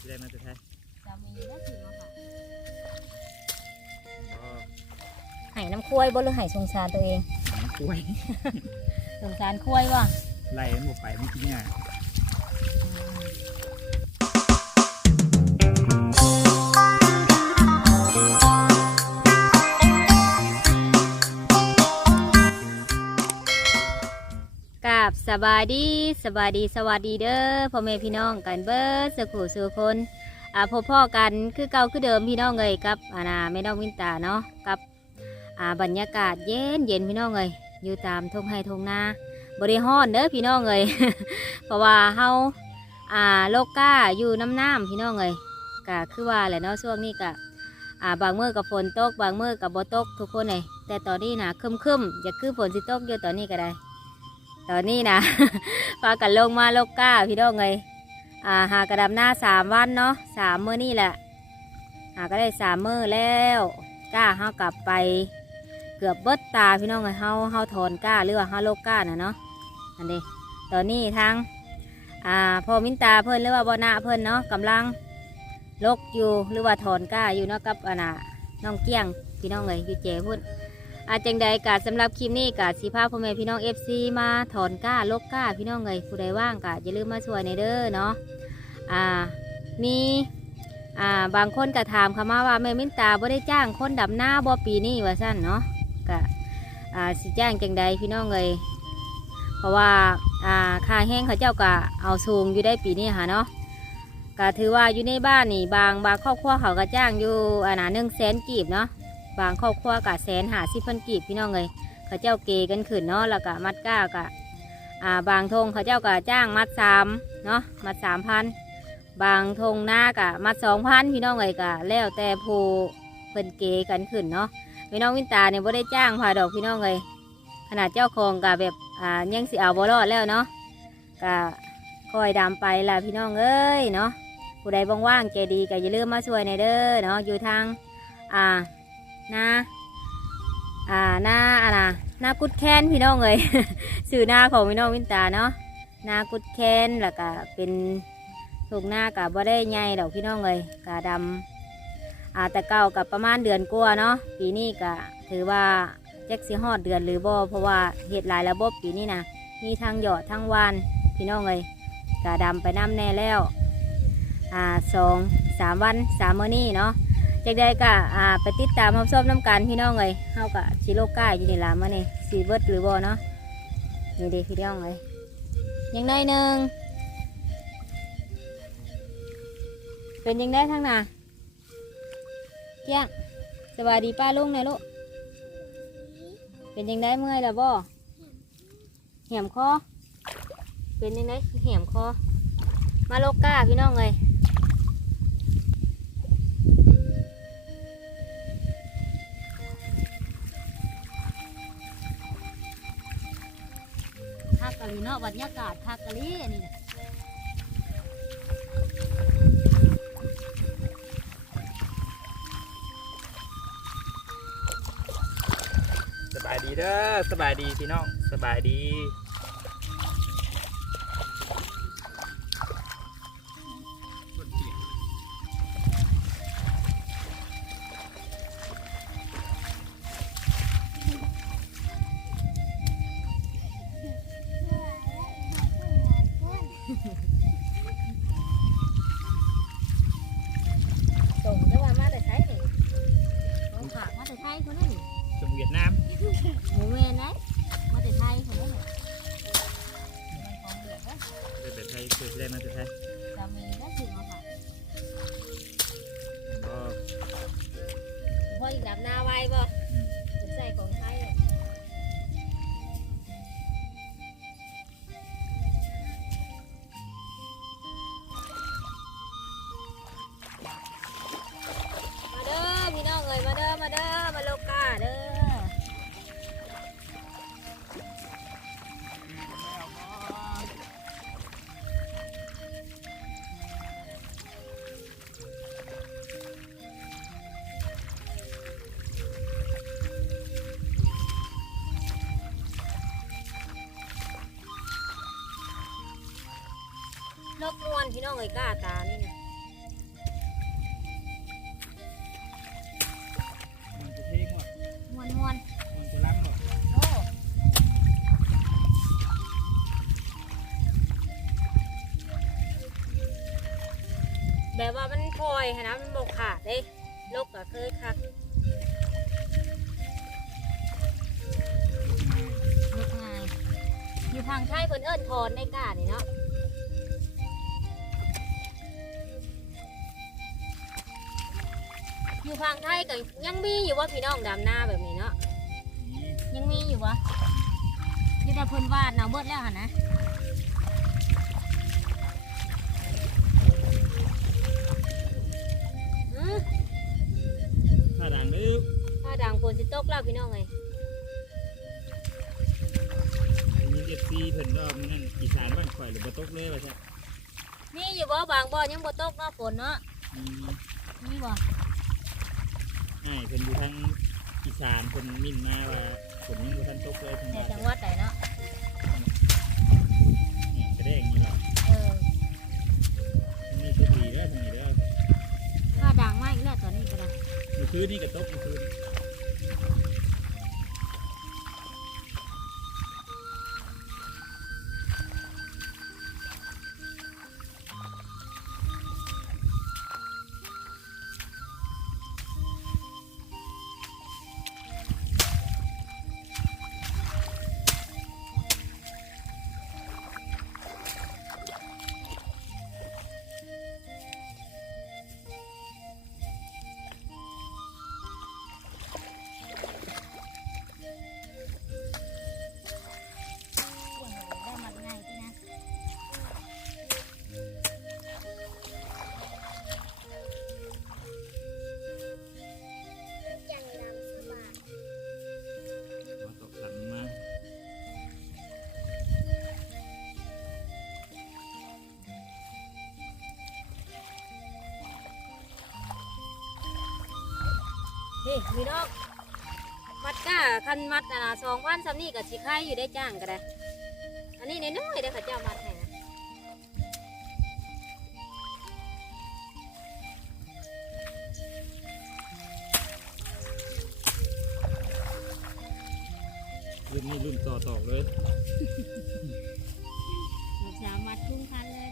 สิได้มาแต่ไทยจะมีได้ถือมาค่ะก็ไห้น้ำคุ้วยบ่หรือไห้สงสารตัวเองหนังกล้วย สงสารคุ้วยว่ะไล่มันบ่ไปมันกินง่าย กับสบายดีสบายดีสวัสดีเด้อพ่อแม่พี่น้องกันเบิดสุขุสุคนอ่าพบพ่อกันคือเก่าคือเดิมพี่น้องเลยกับอาณาแม่น้องวินตาเนาะกับอ่าบรรยากาศเย็นเย็นพี่น้องเลยอยู่ตามทุ่งไร่ทุ่งนาบริห้อนเด้อพี่น้องเลย เพราะว่าเฮาอ่าโลกก้าอยู่น้ำน้ำพี่น้องเลยก็คือว่าแหละเนาะช่วงนี้ก็อ่าบางเมื้อกับฝนตกบางเมื้อกับบ่ตกทุกคนเลยแต่ตอนนี้นะครึมอย่าคือฝนสิตกอยู่ตอนนี้ก็ได้ ตอนนี้นะพากันลงมาโลกก้าพี่น้องเลยอ่าหากระดับหน้าสามวันเนาะสามมื้อนี่แหละหาก็ได้สามมื้อแล้วก้าเฮากลับไป เกือบเบิดตาพี่น้องเลยเฮาเฮาถอนก้าหรือว่าเฮาโลกก้าน่ะเนาะอันนี้ตอนนี้ทางอ่าพ่อมินตาเพิ่นหรือว่าบอนาเพิ่นเนาะกำลังลกอยู่หรือว่าถอนก้าอยู่เนาะกับอันน่ะน้องเกี้ยงพี่น้องเลยอยู่เจพุ่น อาจังใดกาสำหรับคลิปนี้กาสีพาพพ่อแม่พี่น้องเอฟซีมาถอนก้าลกก้าพี่น้องเลยผู้ใดว่างกะอย่าลืมมาช่วยในเด้อเนาะอ่ามีอ่าบางคนก็ถามเขามาว่าแม่มินตาบ่ได้จ้างคนดำหน้าบ่ปีนี้ว่าสั้นเนาะกะอ่าสิจ้างจังใดพี่น้องเลยเพราะว่าอ่าค่าแห้งเขาเจ้าก็เอาสูงอยู่ได้ปีนี้ค่ะเนาะก็ถือว่าอยู่ในบ้านนี่บางบางครอบครัวเขาก็จ้างอยู่อ่าหนึ่งแสนกีบเนาะ บางครอบครัวกะแสนหาสิพันกีบพี่น้องเลยเขาเจ้าเกกันขึ้นเนาะแล้วก็มัดก้ากะอ่าบางธงเขาเจ้ากะจ้างมัดสามเนาะมัดสามพันบางธงหน้ากะมัดสองพันพี่น้องเลยกะแล้วแต่ผู้เพิ่นเกกันขึ้นเนาะพี่น้องวินตาเนี่ยบ่ได้จ้างพาดอกพี่น้องเลยขนาดเจ้าของกะแบบอ่ายังสิเอาบ่รอดแล้วเนาะกะคอยดำไปล่ะพี่น้องเอ้ยเนาะผู้ใดว่างๆใจดีก็อย่าลืมมาช่วยในเด้อเนาะอยู่ทางอ่า นาอ่าหน้าอ่านะหน้ากุดแค้นพี่น้องเลยสื่อหน้าของพี่น้องวินตาเนาะหน้ากุดแค้นแล้วก็เป็นถูกหน้ากับบ่ได้ใหญ่ดอกพี่น้องเลยกะดำอ่าแต่เก่ากับประมาณเดือนกว่าเนาะปีนี้ก็ถือว่าแจ็คสิฮอดเดือนหรือบ่เพราะว่าเหตุหลายระบบปีนี้นะมีทั้งหยอดทั้งวานพี่น้องเลยกะดำไปน้ำแน่แล้วอ่าสองสามวันสามมื้อนี้เนาะ จากใดก็อ่าไปติดตามความชอบน้ำกันพี่น้องเลยเฮาก็สิโลก้าอยู่นี่ล่ะมื้อนี้สีเบิดหรือบ่เนาะนี่เด้พี่น้องเลยยังได้หนึ่งเป็นยังได้ทั้งน่ะเกี้ยงสบายดีป้าลุงหน่ยลูกเป็นยังได้เมื่อยแล้วบ่เหี่ยมคอเป็นยังไงเหี่ยมคอมาโลก้าพี่น้องเลย นาะบรรยากาศคักกะลีอันนี้น่สบายดีเด้อสบายดีพี่น้องสบายดี ส่งได้ว่ามาแต่ไทยนี่ของฝากมาแต่ไทยคนนั้นนี่จงเวียดนามหมูเมนนะ นกนวลพี่น้องเอ้ยกล้าตานี่นมันจะเทงว่มวมันจะล้ำว่ะแบบว่ามันพลอยนะมันบกขาดเด้นกก็เคยคักนกงายอยู่ทางใช้เพิ่นเอิ้นทอนได้กล้านี่เนาะ อยู่ทางไทยก็ยังมีอยู่ว่าพี่น้องดำหน้าแบบนี้เนาะนี่ยังมีอยู่วะนี่แต่เพิ่นวาดเนาเบิดแล้วหั่นนะอือถ้าดังเด้อถ้าดังฝนสิตกแล้วพี่น้องเอ้ยมีเอฟซีเพิ่นก็มันนั่นอีสานบ้านข่อยหรือบ่ตกเลยว่าซะมีอยู่บ่บางบ่อยังบ่ตกเนาะฝนเนาะอืมมีบ่ อ้ายเพิ่นอยู่ทางอีสานเพิ่นมิ่นมาว่าฝนยังบ่ทันตกเลยทางในบ้านจังหวัดใดเนาะเนี่ยกระแดงนี่ล่ะเออนี่คือดีเด้อทางนี้เด้อ ถ้าดังมากอีกแล้วตอนนี้ก็ได้ เมื่อคืนนี่ก็ตกเมื่อคืน พี่น้องมัดก้าคันมัดอะสองพันสำนี่กับสิไข่อยู่ได้จ้างก็ได้ อันนี้น้อยๆเด้อเขาเจ้ามัดให้นะรุ่นนี้รุ่นต่อตอกเลยสามมัดคุ้มพันเลย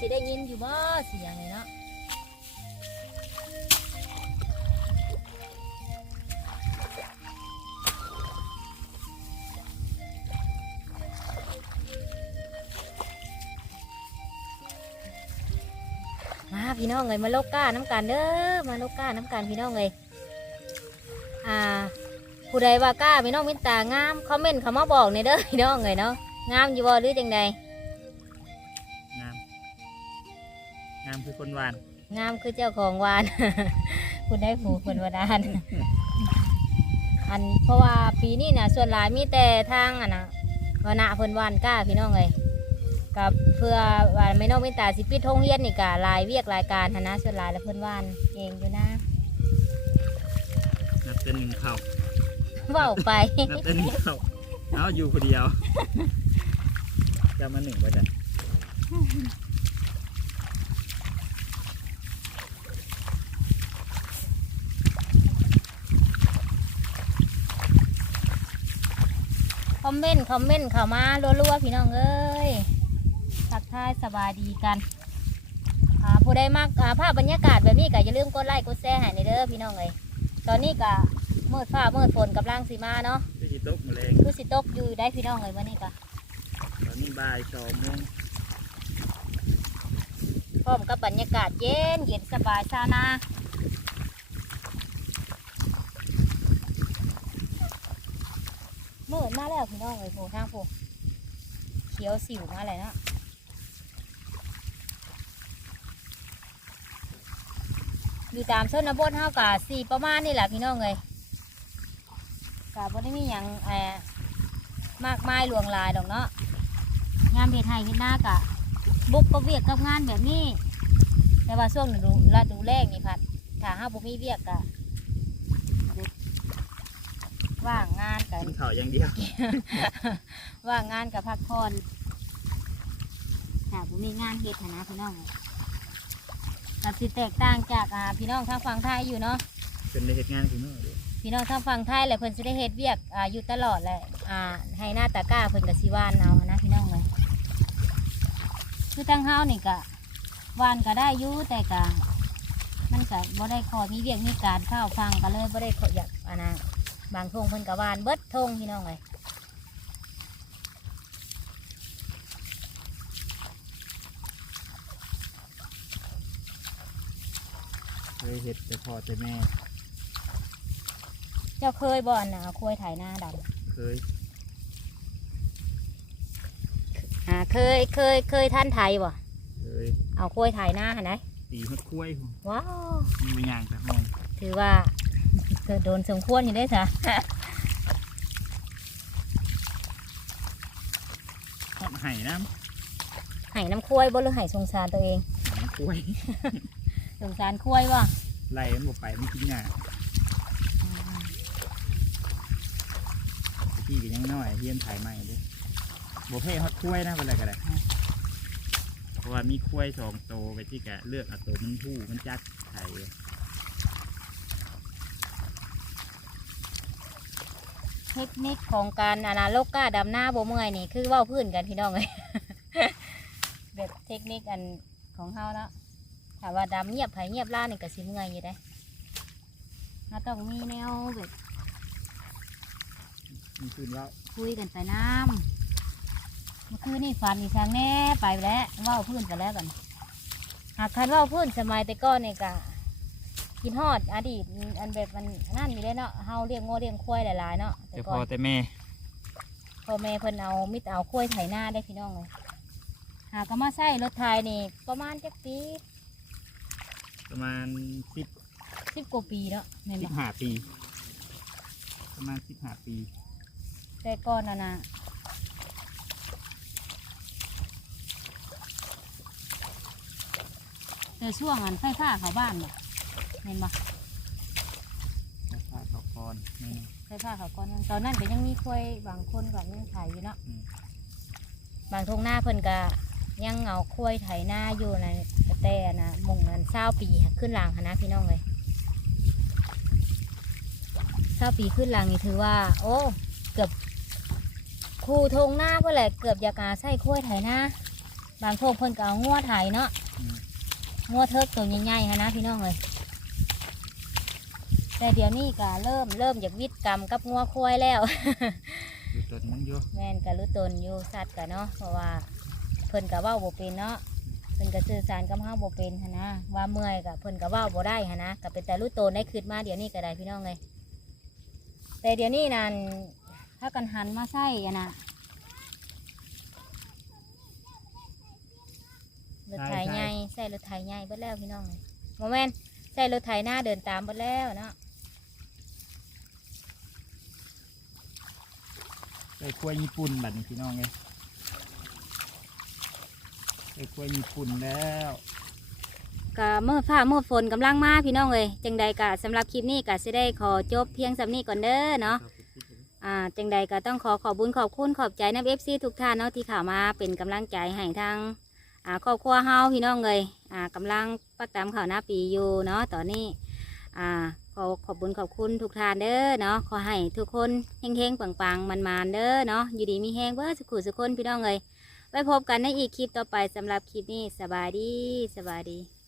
สิได้ยินอยู่บ่เสียงเลยเนาะมาพี่น้องเลยมาโลกก้าน้ำกันเด้อมาโลกก้าน้ำกันพี่น้องเลยอ่า ผู้ใดว่ากล้าพี่น้องมินตางามคอมเมนต์เขามาบอกในเด้อพี่น้องเลยเนาะงามอยู่บ่หรือจังใด วานงามคือเจ้าของวาน คุณได้ผูคุณวดาน อันเพราะว่าปีนี้น่ะส่วนหลายมีแต่ทางอะนะวนาเพิ่นวานกล้าพี่น้องเลยกับเพื่อว่าไม่น้องมินตาสิปิดทงเฮียนนี่กะลายเวียกรายการหั้นนะส่วนหลายแล้วเพิ่นวานเองอยู่นะนับเป็นหนึ่งเข่าเว้าไปนับเป็นหนึ่งเข่าเอาอยู่คนเดียวจะมาหนึ่งไว้จ้ะ อมเมนต์คอมเมนต์เข้ามารัวๆพี่น้องเอ้ยทักทายสบายดีกันอ่าผู้ใดมักอ่าภาพบรรยากาศแบบนี้ก็อย่าลืมกดไลค์กดแชร์ให้ในเด้อพี่น้องเอ้ยตอนนี้ก็มืดฟ้ามืดฝนกับลังสีมาเนาะที่สิตกมาแรงคือสิตกอยู่ได้พี่น้องเอ้ยวันนี้ก็ตอนนี้บ่ายสองโมงพร้อมกับบรรยากาศเย็นเย็นสบายซานา เมืดมาแล้วพี่น้องเอ้ยโผทางโผเขียวสิวมาเลยเนาะอยู่ตามชนบทเฮากะสี่ประมาณนี่แหละพี่น้องเลยกะบ่ได้มีหยังแอมากมายหลวงลายดอกเนาะงานเฮ็ดไห้เฮ็ดหน้ากะบุกก็เวียกกับงานแบบนี้ แต่ว่าช่วงฤดูฤดูแรกนี่พัดถ้าเฮาบ่มีเวียกกะ ว่างงานกันกินข้าวอย่างเดียว ว่างงานกับพักผ่อนถ้าบ่มีงานเฮ็ดหั้นนะพี่น้องก็สิแตกต่างจากอ่าพี่น้องทางฝั่งไทยอยู่เนาะ จนได้เฮ็ดงานคือเนาะเด้อพี่น้องทางฝั่งไทยแหละเพิ่นสิได้เฮ็ดเวียกอ่าอยู่ตลอดแหละอ่าให้หน้าตะกร้าเพิ่นก็สิหว่านเอานะพี่น้องเลยคือทางเฮานี่ก็หว่านก็ได้อยู่แต่ก็มันก็บ่ได้ขอมีเวียกมีการเข้าฟังก็เลยบ่ได้ขออยากอันนะ บางทงเพิ่นก็หว่านเบิดทงพี่น้องเลยเคยเฮ็ดแต่พ่อแต่แม่ เจ้าเคยบ่อนน่ะเอาควายไถนาดำเคยอ่าเคยเคยเคยท่านไทยบ่เคยเอาควายไถนาหั่นไหนตีฮอดคุ้ยพุ่นว้าวมันบ่ย่างแต่ห้อง ถือว่า เกิดโดนสมควรอยู่ได้ซะฮอดไห้น้ไห้น้ำควายบ่หรือไห้สงสารตัวเองำน้ำคุ้ยสงสารควายบ่ไล่มันบ่ไปมันกินหญ้าพี่ก็ยังน้อยเฮียนถ่ายใหม่เด้อบ่เพ่ฮอดคุ้ยนะว่าอะไรก็ได้เพราะว่ามีคุ้ยสองโตวไปที่กะเลือกเอาตัวมันผู้มันจัดไถ เทคนิคของการอนาโลกก้าดำหน้าบ่เมื่อยนี่คือเว้าพื้นกันพี่น้องเลย แบบเทคนิคอันของเฮาเนาะถ้าว่าดำเงียบไผเงียบล่านี่ก็สิเมื่อยอยู่ได้เราต้องมีแนวแบบมันคืนว่าคุยกันไปน้ำเมื่อคืนนี่ฝันอีกครั้งแน่ไปแล้วเว้าพื้นไปแล้วกันหากคันเว้าพื้นสมัยแต่ก่อนนี่ก็ กินฮอดอดีตอันแบบมันนั่นอยู่ได้เนาะเฮาเลี้ยงงัวเลี้ยงควายหลายๆเนาะแต่แต่ก่พ่ออนแต่แม่พ่อแม่เพิ่นเอามิดเอาควายไถนาได้พี่น้องเลยหาก็มาใส่รถไถนี่ ประมาณจักปีประมาณสิบสิบกว่าปีเนาะแม่นสิบ่บห้าปี ประมาณสิบห้าปีแต่ก่อนน่ะนะแต่ช่วงอันไฟฟ้าเขาบ้านบ่ แม่นบ่แล้วถ้าเขาคอนแม่ไฟฟ้าเขาก่อนนั้นตอนนั้นก็ยังมีควายบางคนก็ยังไถอยู่เนาะอืมบางทงหน้าเพิ่นก็ยังเอาควายไถนาอยู่ในะแต่นะมุงนั้นเศร้าปีขึ้นหลังหั้นนะพี่น้องเลยเศร้าปีขึ้นหลังนี่ถือว่า โอ้เกือบคู่ทงหน้าเพื่อแหละเกือบอยากอาใส่ควายไถนาบางทงเพิ่นก็เอางัวไถเนาะอืมงัวเทิกตัวใหญ่ๆหั้นนะพี่น้องเลย แต่เดี๋ยวนี้ก็เริ่มเริ่มอยากวิทย์กรรมกับงัวควายแล้วอยู่ต้นมันอยู่แม่นกับรู้ตนอยู่สัตว์กันเนาะเพราะว่าเพิ่นกับว่าบ่เป็นเนาะเพิ่นก็สื่อสารกับเฮาบ่เป็นหั้นนะว่าเมื่อยกับเพิ่นกับว่าบ่ได้หั้นนะก็เป็นแต่รู้ตนได้คืดมาเดี๋ยวนี้ก็ได้พี่น้องเลยแต่เดี๋ยวนี้นั่นถ้ากันหันมาใส่อะนะรถไถใหญ่ใส่รถไถใหญ่เบิดแล้วพี่น้องเลยโมเมนใส่รถไถหน้าเดินตามเบิดแล้วเนาะ ไอ้กล้วยญี่ปุ่นบัดนี้พี่น้องเลยไอ้กล้วยญี่ปุ่นแล้วก็เมื่อฟ้าเมื่อฝนกำลังมาพี่น้องเลยจังใดก็สำหรับคลิปนี้ก็สิได้ขอจบเพียงสำนี้ก่อนเด้อเนาะอ่าจังใดก็ต้องขอขอบบุญขอบคุณขอบใจนับเอฟซีทุกท่านเนาะที่เข้ามาเป็นกำลังใจให้ทางอ่าครอบครัวเฮาพี่น้องเลยอ่ากำลังปักตามข่าวหน้าปีอยู่เนาะตอนนี้อ่า ขอขอบบุญขอบคุณทุกท่านเด้อเนาะขอให้ทุกคนเฮงๆปังๆมันๆเด้อเนาะอยู่ดีมีแฮงเบ้อสุขุสุขคนพี่น้องเลยไว้พบกันในอีกคลิปต่อไปสำหรับคลิปนี้สบายดีสบายดี